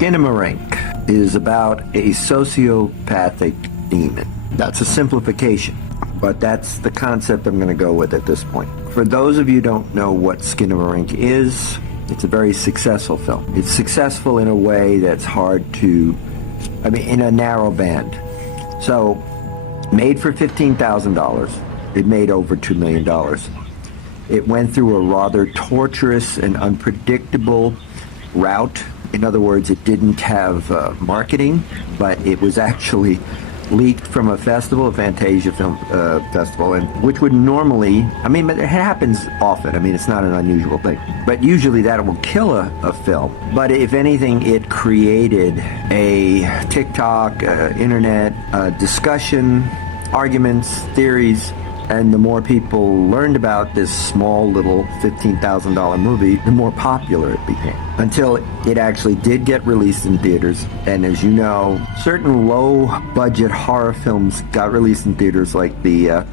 Skinamarink is about a sociopathic demon. That's a simplification, but that's the concept I'm going to go with at this point. For those of you who don't know what Skinamarink is, it's a very successful film. It's successful in a way that's hard to, in a narrow band. So, made for $15,000. It made over $2 million. It went through a rather torturous and unpredictable route. In other words, it didn't have marketing, but it was actually leaked from a festival, a Fantasia Film Festival, and which would normally, it happens often. It's not an unusual thing. But usually that will kill a film. But if anything, it created a TikTok, internet discussion, arguments, theories, and the more people learned about this small little $15,000 movie, the more popular it became. Until it actually did get released in theaters. And as you know, certain low-budget horror films got released in theaters, like the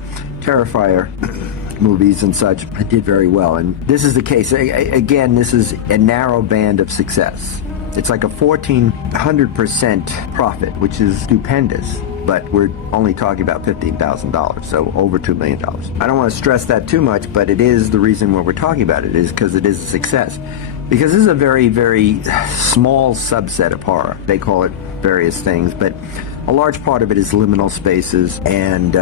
Terrifier movies and such. It did very well. And this is the case. Again, this is a narrow band of success. It's like a 1,400% profit, which is stupendous. But we're only talking about $15,000, so over $2 million. I don't want to stress that too much, but it is the reason why we're talking about it is because it is a success. Because this is a very, very small subset of horror. They call it various things, but a large part of it is liminal spaces, and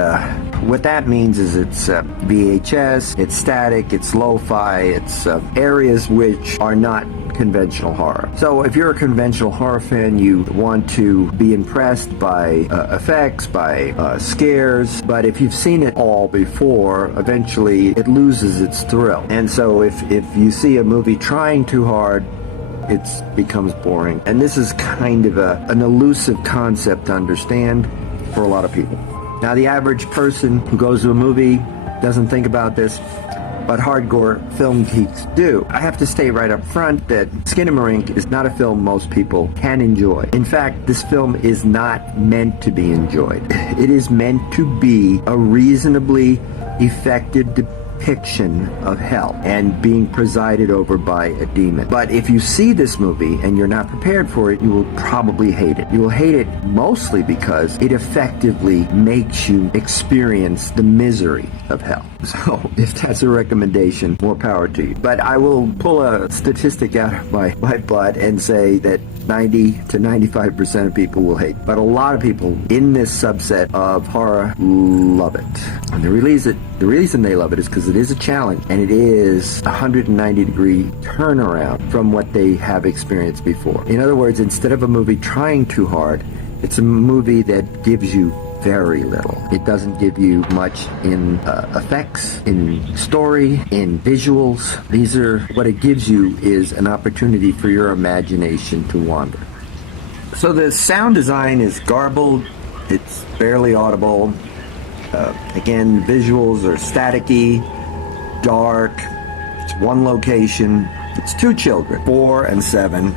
what that means is it's VHS, it's static, it's lo-fi, it's areas which are not conventional horror. So if you're a conventional horror fan, you want to be impressed by effects, by scares, but if you've seen it all before, eventually it loses its thrill. And so if you see a movie trying too hard, it becomes boring. And this is kind of an elusive concept to understand for a lot of people. Now, the average person who goes to a movie doesn't think about this, but hardcore film geeks do. I have to say right up front that Skinamarink is not a film most people can enjoy. In fact, this film is not meant to be enjoyed. It is meant to be a reasonably effective depiction of hell and being presided over by a demon. But if you see this movie and you're not prepared for it, you will probably hate it. You will hate it mostly because it effectively makes you experience the misery of hell. So if that's a recommendation, more power to you. But I will pull a statistic out of my butt and say that 90 to 95% of people will hate. But a lot of people in this subset of horror love it. And the reason they love it is because it is a challenge, and it is a 190-degree turnaround from what they have experienced before. In other words, instead of a movie trying too hard, it's a movie that gives you very little. It doesn't give you much in effects, in story, in visuals. What it gives you is an opportunity for your imagination to wander. So the sound design is garbled. It's barely audible. Again, visuals are staticky, dark. It's one location. It's two children, 4 and 7.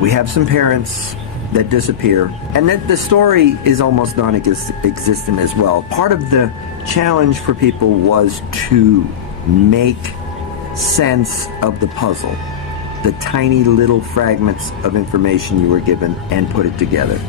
We have some parents that disappear, and then the story is almost non-existent as well. Part of the challenge for people was to make sense of the puzzle, the tiny little fragments of information you were given, and put it together.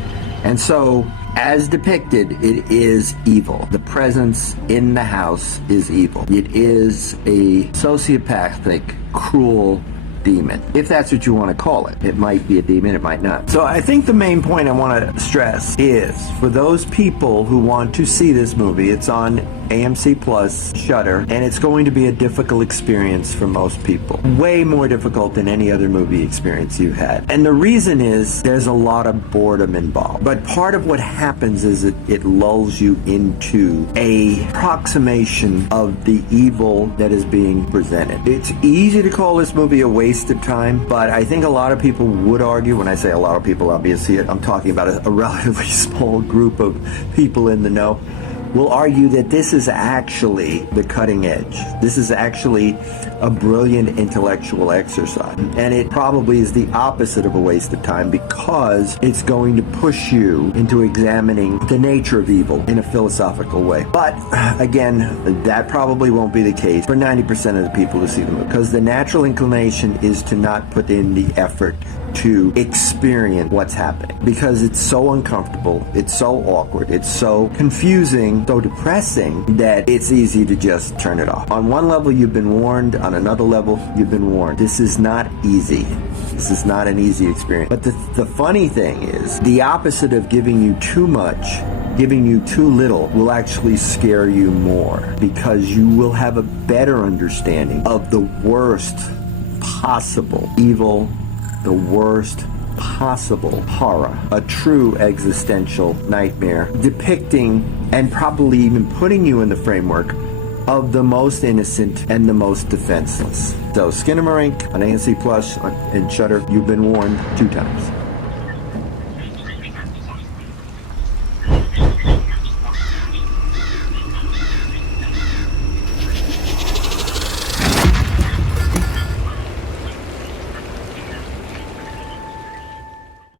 And so, as depicted, it is evil. The presence in the house is evil. It is a sociopathic, cruel demon, if that's what you want to call it. It might be a demon, it might not. So I think the main point I want to stress is, for those people who want to see this movie, it's on AMC Plus, Shudder, and it's going to be a difficult experience for most people. Way more difficult than any other movie experience you've had. And the reason is there's a lot of boredom involved. But part of what happens is it lulls you into a approximation of the evil that is being presented. It's easy to call this movie a waste of time, but I think a lot of people would argue, when I say a lot of people, obviously I'm talking about a relatively small group of people in the know, will argue that this is actually the cutting edge. This is actually a brilliant intellectual exercise. And it probably is the opposite of a waste of time because it's going to push you into examining the nature of evil in a philosophical way. But again, that probably won't be the case for 90% of the people who see the movie, because the natural inclination is to not put in the effort to experience what's happening because it's so uncomfortable, it's so awkward, it's so confusing, so depressing that it's easy to just turn it off. On one level, you've been warned. On another level, you've been warned. This is not easy. This is not an easy experience. But the funny thing is, the opposite of giving you too much, giving you too little, will actually scare you more because you will have a better understanding of the worst possible evil, the worst possible horror, a true existential nightmare, depicting and probably even putting you in the framework of the most innocent and the most defenseless. So Skinamarink on AMC Plus and Shudder, you've been warned 2 times.